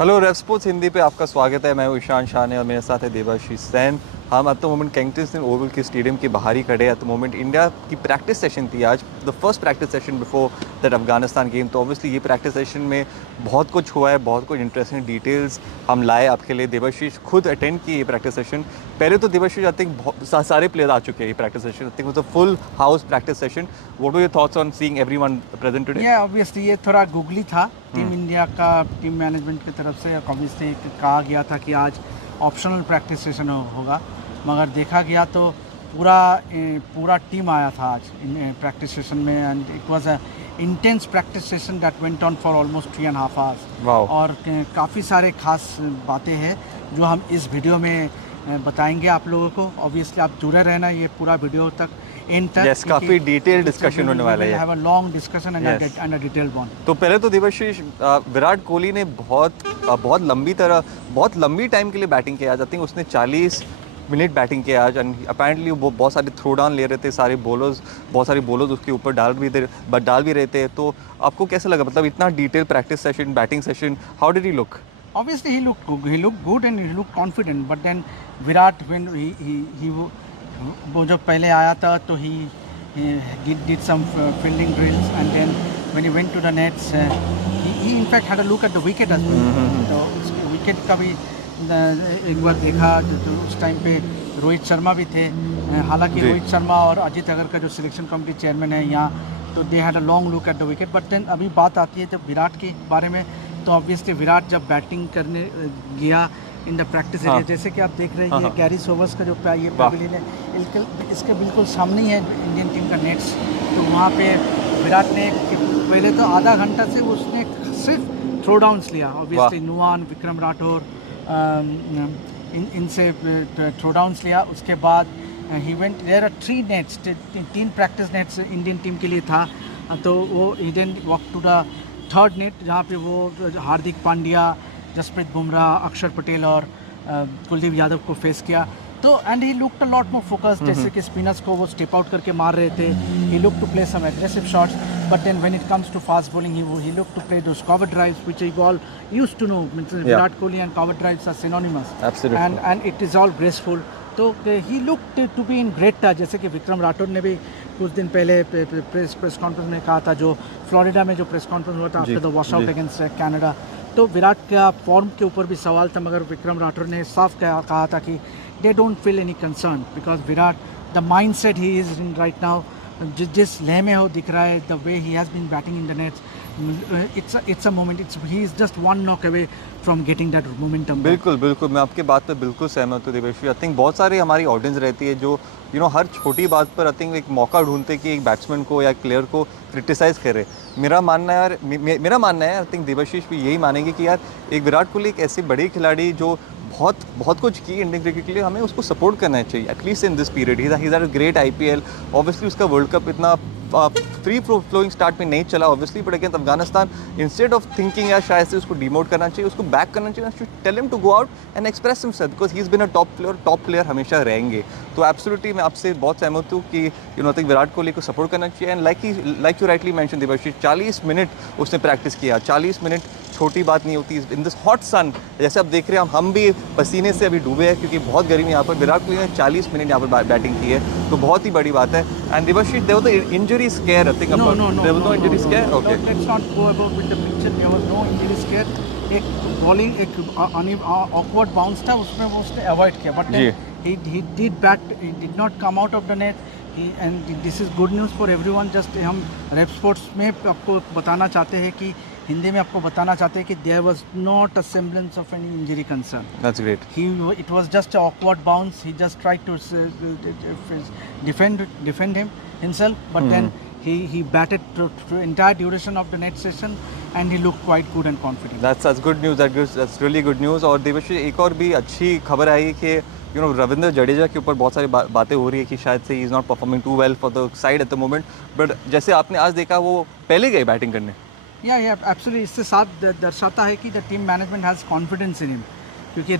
Hello रेव sports Hindi पे आपका स्वागत है। मैं हूं ईशान शान और मेरे साथ है देवाशीष सैन। हम एट द मोमेंट कैंगस्टन ओवल के स्टेडियम के बाहर ही खड़े। एट द मोमेंट इंडिया की प्रैक्टिस सेशन थी आज, the first practice session before that Afghanistan game. तो ऑब्वियसली ये प्रैक्टिस सेशन में बहुत कुछ हुआ है, बहुत कुछ इंटरेस्टिंग डिटेल्स हम लाए आपके लिए। देवाशीष खुद अटेंड किए ये प्रैक्टिस सेशन। पहले तो देवाशीष आई थिंक सारे प्लेयर आ चुके हैं ये practice session. I think was a full house practice session. What were your thoughts on seeing everyone present today? ये ऑब्वियसली ये थोड़ा गूगली था टीम इंडिया का, टीम मैनेजमेंट की तरफ से ऑब्वियसली कहा गया था कि आज ऑप्शनल प्रैक्टिस सेशन होगा, मगर देखा गया तो पूरा टीम आया था आज प्रैक्टिस सेशन में। And it was a intense practice session that went on for almost 3.5 hours. और काफ़ी सारे खास बातें हैं जो हम इस वीडियो में बताएंगे आप लोगों को। ऑब्वियसली आप जुड़े रहना ये पूरा वीडियो तक एंड तक। यस, काफी डिटेल डिस्कशन होने वाला है। Have a long discussion and a detailed one. तो पहले तो देवाशीष, विराट कोहली ने बहुत लंबी टाइम के लिए बैटिंग किया आज। आई थिंक उसने 40 मिनट बैटिंग किया आज। एंड अपेरेंटली वो बहुत सारे थ्रो डाउन ले रहे थे, बहुत सारे बॉलर्स उसके ऊपर डाल भी रहे थे। तो आपको कैसा लगा, मतलब इतना detail practice session, batting session, how did he look? Obviously, he looked good and he looked confident. But then Virat, when वो जब पहले आया था तो he did some fielding drills, and then when he went to the nets, he in fact had a look at the wicket as well. तो उसके wicket का भी एक बार देखा। तो उस टाइम पे रोहित शर्मा भी थे। हालांकि रोहित शर्मा और अजित अगर का जो सिलेक्शन कमेटी चेयरमैन है यहाँ, तो they had a long look at the wicket. But then अभी बात आती है जब विराट के बारे में, तो ऑब्वियसली विराट जब बैटिंग करने गया इन द प्रैक्टिस एरिया, जैसे कि आप देख रहे हैं गैरी सोबर्स का जो ये पैविलियन है, इसके बिल्कुल सामने ही है इंडियन टीम का नेट्स। तो वहाँ पे विराट ने पहले तो आधा घंटा से उसने सिर्फ थ्रो डाउन्स लिया। ऑब्वियसली नुआन, विक्रम राठौर, इनसे थ्रो डाउन्स लिया। उसके बाद ही went, there are 3 nets, 3 practice nets Indian team के लिए था। तो वो ही then walk to the 3rd net, जहाँ पे वो हार्दिक पांड्या, जसप्रीत बुमराह, अक्षर पटेल और कुलदीप यादव को फेस किया। तो and he looked a lot more focused, जैसे कि स्पिनर्स को वो स्टेप आउट करके मार रहे थे। He look to play some aggressive shots, but then when it comes to fast bowling he look to play those cover drives which we all used to know. Virat Kohli and cover drives are synonymous, and it is all graceful. तो he looked to be in great touch, जैसे कि विक्रम राठौर ने भी कुछ दिन पहले press conference में कहा था, जो फ्लोरिडा में जो प्रेस कॉन्फ्रेंस हुआ था after the wash out against Canada. तो विराट का फॉर्म के ऊपर भी सवाल था, मगर विक्रम राठौर ने साफ कहा था कि they don't feel any concern, because Virat the mind set he is in right now, जिस लय में हो दिख रहा है, the way he has been batting in the nets, it's a moment, he is just one knock away from getting that momentum. बिल्कुल, मैं आपके बात पे बिल्कुल सहमत हूँ देवेश। आई थिंक बहुत सारी हमारी ऑडियंस रहती है जो हर छोटी बात पर आई थिंक एक मौका ढूंढते कि एक बैट्समैन को या प्लेयर को क्रिटिसाइज़ करे। मेरा मानना है आई थिंक देवाशीष भी यही मानेंगे कि यार एक विराट कोहली एक ऐसी बड़ी खिलाड़ी जो बहुत कुछ की इंडियन क्रिकेट के लिए, हमें उसको सपोर्ट करना चाहिए at least in this period. He is a great IPL। Obviously उसका वर्ल्ड कप इतना फ्री फ्लोइंग स्टार्ट में नहीं चला obviously, but against Afghanistan instead of thinking या शायद से उसको डिमोट करना चाहिए, उसको बैक करना चाहिए, tell him to go out and express himself, because he is been a top player हमेशा रहेंगे। तो एब्सोल्युटली मैं आपसे बहुत सहमत हूँ कि आई थिंक विराट कोहली को सपोर्ट करना चाहिए। And like you rightly mention Devashish, 40 minute उसने प्रैक्टिस किया। 40 मिनट छोटी बात नहीं होती इन दिस हॉट सन। जैसे आप देख रहे हैं हम भी पसीने से अभी डूबे हैं क्योंकि बहुत गर्मी यहाँ पर। विराट कोहली ने 40 मिनट यहाँ पर बैटिंग की है, तो बहुत ही बड़ी बात है। And Devashish, there was the injury scare, I think there was no injury scare. Okay, let's not go about with the picture, there was no injury scare. एक बॉलिंग, एक ऑकवर्ड बाउंस था, उसमें वो उसने अवॉइड किया, but he did not come out of the net. And this is good news for everyone. Just हम rape sports में आपको बताना चाहते हैं कि हिंदी में आपको बताना चाहते हैं कि there was not a semblance of any injury concern. That's great. It was just an awkward bounce. He just tried to defend himself, but then he batted through entire duration of the net session, and he looked quite good and confident. That's good news. That's really good news. और देवेश, एक और भी अच्छी खबर आई कि रविंद्र जडेजा के ऊपर बहुत सारी बातें हो रही है कि शायद say he is not performing too well for the side at the moment, but जैसे आपने आज देखा वो पहले गए बैटिंग करने। या एब्सोल्युटली, इससे साफ दर्शाता है कि the team management has confidence in him, क्योंकि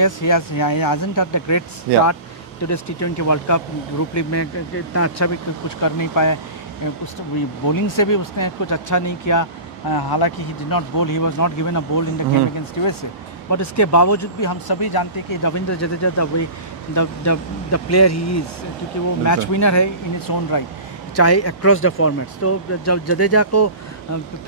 yes he hasn't had the great start to this T20 world cup. Group league में इतना अच्छा भी कुछ कर नहीं पाया, कुछ बॉलिंग से भी उसने कुछ अच्छा नहीं किया। हालांकि ही डिड नॉट बोल, he was not given a ball in the game against USA, but इसके बावजूद भी हम सभी जानते हैं कि Ravindra Jadeja the player he is, क्योंकि वो मैच विनर है इन इट्स ओन राइट, चाहे अक्रॉस द फॉर्मेट्स। तो जब जडेजा को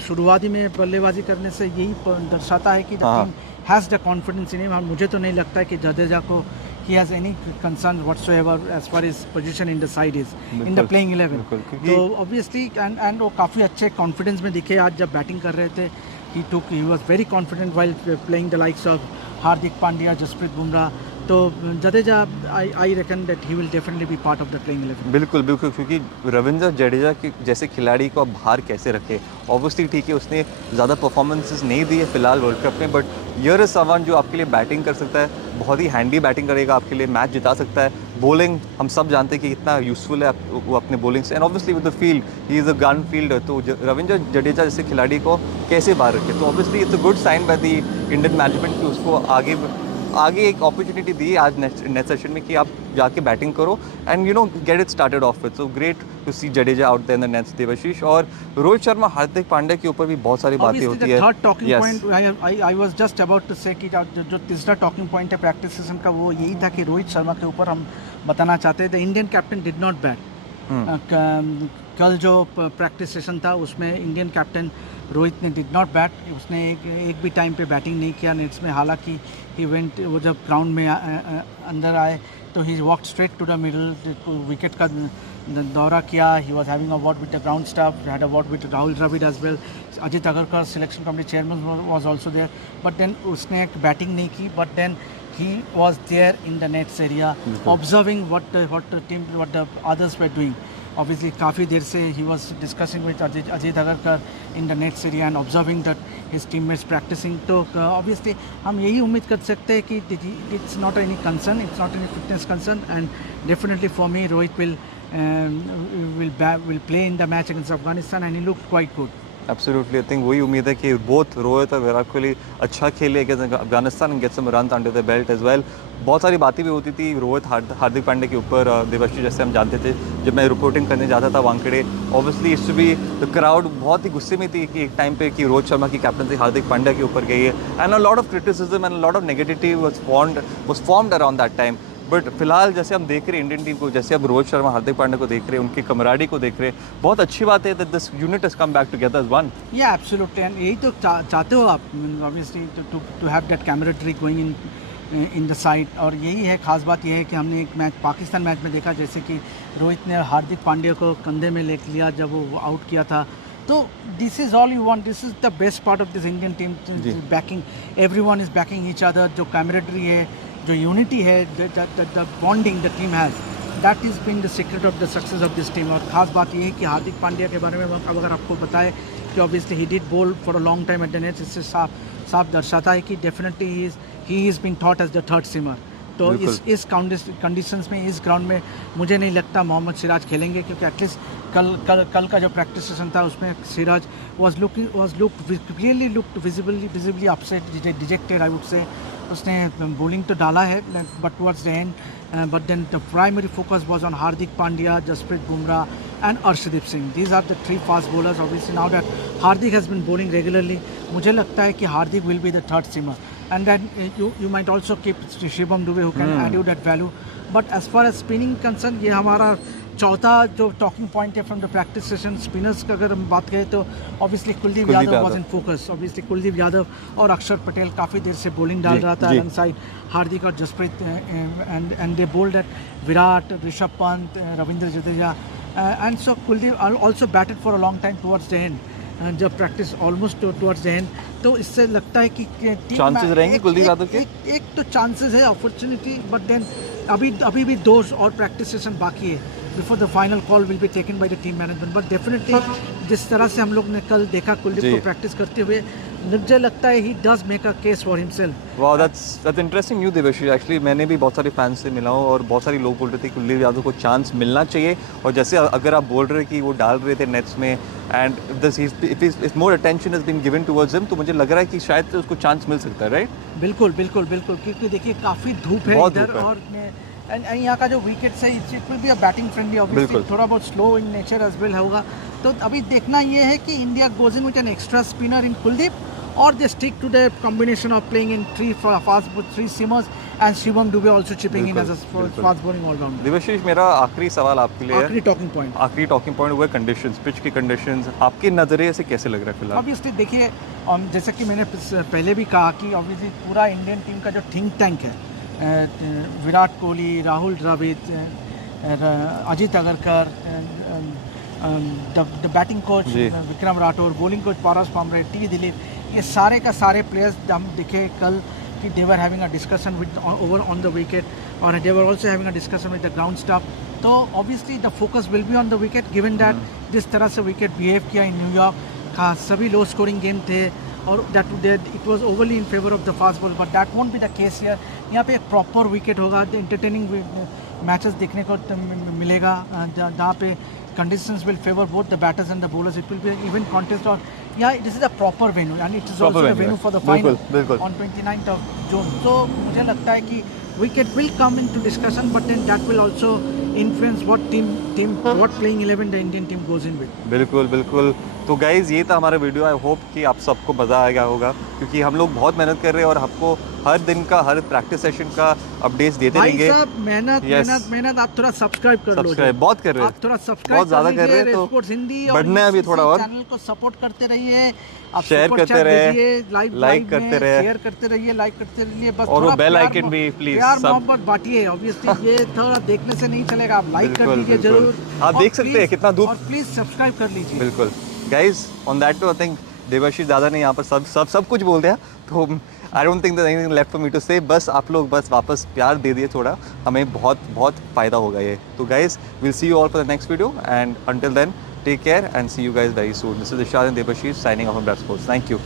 शुरुआती में बल्लेबाजी करने से यही दर्शाता है कि the team has the confidence in him. मुझे तो नहीं लगता है कि जडेजा को he has any concern whatsoever as far as position in the side is in the playing 11. तो obviously and वो काफ़ी अच्छे कॉन्फिडेंस में दिखे आज जब बैटिंग कर रहे थे। he was very confident while playing the likes of हार्दिक पांड्या, जसप्रीत बुमराह। तो जडेजा आई reckon that he will definitely be part of the playing 11। बिल्कुल बिल्कुल, क्योंकि रविंद्र जडेजा के जैसे खिलाड़ी को आप बाहर कैसे रखे, ऑब्वियसली ठीक है उसने ज़्यादा परफॉर्मेंसेस नहीं दी है फिलहाल वर्ल्ड कप में, बट यर इज समवन जो आपके लिए बैटिंग कर सकता है, बहुत ही हैंडी बैटिंग करेगा, आपके लिए मैच जिता सकता है। बॉलिंग हम सब जानते हैं कि इतना यूज़फुल है वो अपने बॉलिंग से, and obviously with the field he is a gun fielder. तो रविंद्र जडेजा जैसे खिलाड़ी को कैसे बाहर रखे, तो obviously it's a good sign by the Indian management कि उसको आगे एक अपॉर्चुनिटी दी आज नेक्स्ट सेशन में कि आप जाके बैटिंग करो and you know get it started off with. So great to see Jadeja out there in the nets, Devashish. और रोहित शर्मा, हार्दिक पांड्या के ऊपर भी बहुत सारी बातें होती है। Third talking point I was just about to say कि जो तीसरा टॉकिंग पॉइंट है प्रैक्टिस सेशन का वो यही था कि रोहित शर्मा के ऊपर हम बताना चाहते हैं the Indian captain did not bat. कल जो प्रैक्टिस सेशन था उसमें इंडियन कैप्टन रोहित ने डिड नॉट बैट, उसने एक भी टाइम पे बैटिंग नहीं किया नेट्स में। हालांकि ही वेंट, वो जब ग्राउंड में अंदर आए तो he walk straight to the middle, wicket का दौरा किया। He was having a word with the ground staff, had a word with Rahul Dravid as well. Ajit Agarkar selection committee chairman was also there, but then उसने batting नहीं की, but then he was there in the nets area observing what the others were doing. Obviously काफ़ी देर से he was discussing with Ajit Agarkar in the nets area and observing that his teammates practicing. तो obviously हम यही उम्मीद कर सकते हैं कि it's not any concern, it's not any fitness concern, and definitely for me Rohit will play in the match against Afghanistan and he looked quite good. Absolutely, I think वही उम्मीद है कि बोथ रोहित और विराट कोहली अच्छा खेले against Afghanistan and get some run under the belt as well. बहुत सारी बातें भी होती थी रोहित हार्दिक पांड्या के ऊपर, देवाशीष, जैसे हम जानते थे जब मैं रिपोर्टिंग करने जाता था वानखेड़े, ऑब्वियसली इस भी द क्राउड बहुत ही गुस्से में थी कि एक टाइम पे कि रोहित शर्मा की कैप्टनसी हार्दिक पांड्या के ऊपर गई है, and a lot of criticism and lot of negativity was formed around that time. But फिलहाल जैसे हम देख रहे हैं इंडियन टीम को, जैसे अब रोहित शर्मा, हार्दिक पांड्या को देख रहे हैं, उनकी कमराडी को देख रहे हैं, बहुत अच्छी बात है that this unit has come back together as one. Yeah absolutely, and यही तो चाहते हो आप, obviously to have that camaraderie going in the side. और यही है खास बात, यह है कि हमने एक मैच पाकिस्तान मैच में देखा जैसे कि रोहित ने हार्दिक पांड्या को कंधे में ले लिया जब वो आउट किया था। तो this is all you want, this is the best part of this Indian team, backing, everyone is backing each other. जो कैमरेटरी है, जो यूनिटी है, the bonding the team has, that is been the secret of the success of this team. और ख़ास बात ये है कि हार्दिक पांड्या के बारे में अब अगर आपको बताए कि obviously he did bowl for a long time at the nets, इससे साफ दर्शाता है कि definitely he is been thought as the third seamer. तो इस कंडीशंस में, इस ग्राउंड में मुझे नहीं लगता मोहम्मद सिराज खेलेंगे, क्योंकि एटलीस्ट कल का जो प्रैक्टिस सेशन था उसमें Siraj was clearly looked visibly upset, dejected I would say. उसने बॉलिंग तो डाला है but towards the end, but then the primary focus was on Hardik Pandya, Jasprit Bumrah and Arshdeep Singh. These are the 3 fast bowlers. Obviously now that Hardik has been bowling regularly, मुझे लगता है कि Hardik will be the third seamer, and then you might also keep Shivam Dube who can add you that value. But as far as spinning concern, ये हमारा चौथा जो talking point है from the practice session. Spinners का अगर हम बात करें तो obviously Kuldeep Yadav was in focus. Obviously Kuldeep Yadav और अक्षर पटेल काफ़ी देर से बॉलिंग डाल रहा था अलॉन्ग साइड हार्दिक और Jasprit, and they bowled at Virat, Rishabh Pant, Ravindra Jadeja, and so Kuldeep also batted for a long time towards the end, जब practice almost towards the end. तो इससे लगता है कि चांसेस रहेंगे कुलदीप यादव के, एक तो चांसेस है, अपॉर्चुनिटी, बट देन अभी भी 2 और प्रैक्टिस सेशन बाकी है before the final call will be taken by the team management. But definitely जिस तरह से हम लोग ने कल देखा कुलदीप को प्रैक्टिस करते हुए, मुझे लगता है he does make a case for himself. Wow, that's interesting new Devashish. Actually मैंने भी बहुत सारे फैंस से मिला हूँ और बहुत सारे लोग बोल रहे थे कि कुलदीप यादव को चांस मिलना चाहिए, और जैसे अगर आप बोल रहे कि वो डाल रहे थे नेट्स में and if more attention has been given towards him, तो मुझे लग रहा है कि शायद उसको चांस मिल सकता है, राइट? बिल्कुल, क्योंकि देखिए काफ़ी धूप है इधर, और एंड यहाँ का जो विकेट है it will be a batting friendly, obviously बिल्कुल। थोड़ा बहुत slow in nature as well होगा। तो अभी देखना ये है कि India goes in with an extra spinner in Kuldeep, or they stick to the combination of playing in three seamers and Shivam Dube also chipping in as a बिल्कुल। fast bowling all-rounder. Debashish, मेरा आखिरी सवाल आपके लिए आखिरी है। टॉकिंग पॉइंट, आखिरी talking point हुआ कंडीशंस, पिच की कंडीशंस आपके नज़रिए से कैसे लग रहा है फिलहाल? ऑब्वियसली देखिए, जैसे कि मैंने पहले भी कहा कि ऑब्वियसली पूरा इंडियन टीम का जो थिंक टैंक है, Virat Kohli, Rahul Dravid, Ajit Agarkar, the batting coach जी। विक्रम राठौर, बॉलिंग कोच पारस पामरे, टी दिलीप, ये सारे का सारे प्लेयर्स हम देखे कल कि they were having a discussion with over on the wicket, और they were also having a discussion with the ground staff. तो obviously the focus will be on the wicket, given that जिस तरह से wicket behave किया in New York का, सभी low scoring game थे और that it was overly in favour of the fast ball, but that won't be the case here. यहाँ पे एक प्रॉपर विकेट होगा, एंटरटेनिंग मैचेस देखने को मिलेगा, जहाँ पे conditions will favor both the batters and the bowlers. It will be an even contest, or yeah, this is a proper venue and it is Proper also the venue, venue for the बिल्कुल, final बिल्कुल। on 29th of June. So मुझे लगता है कि wicket will come into discussion, but then that will also influence what what playing 11 the Indian team goes in with. बिल्कुल बिल्कुल। तो guys, ये था हमारा वीडियो। आई होप कि आप सबको मज़ा आ गया होगा, क्योंकि हम लोग बहुत मेहनत कर रहे हैं और आपको हर दिन का, हर प्रैक्टिस सेशन का अपडेट्स देते भाई रहेंगे। साहब, मेहनत Yes. मेहनत मेहनत, आप थोड़ा सब्सक्राइब कर लो। सब्सक्राइब बहुत कर रहे हैं, आप थोड़ा सब्सक्राइब बहुत ज़्यादा कर रहे हैं, तो स्पोर्ट्स हिंदी बढ़ना है अभी थोड़ा और। चैनल को सपोर्ट करते रहिए, आप शेयर सुपर करते चैट रहे, भेजिए, लाइव लाइक करते रहे, शेयर करते रहिए, लाइक करते रहिए, बस और वो थोड़ा बेल प्यार आइकन भी प्लीज प्यार सब। मोहब्बत बांटिए। ऑब्वियसली ये थोड़ा देखने से नहीं चलेगा, आप लाइक कर बिल्कुल, दीजिए बिल्कुल। जरूर। आप और देख सकते हैं please- कितना धूप। और प्लीज सब्सक्राइब कर लीजिए। बिल्कुल guys, on that too I think Devashish ज़्यादा नहीं, यहाँ पर सब कुछ बोल दिया, तो I don't think that anything left for me to say. बस आप लोग बस वापस प्यार दे दिए थोड़ा, हमें बहुत बहुत फ़ायदा होगा ये। तो guys, will see you all for the next video, and until then take care and see you guys very soon. This is Irshad and Devashish signing off from Brat sports. Thank you.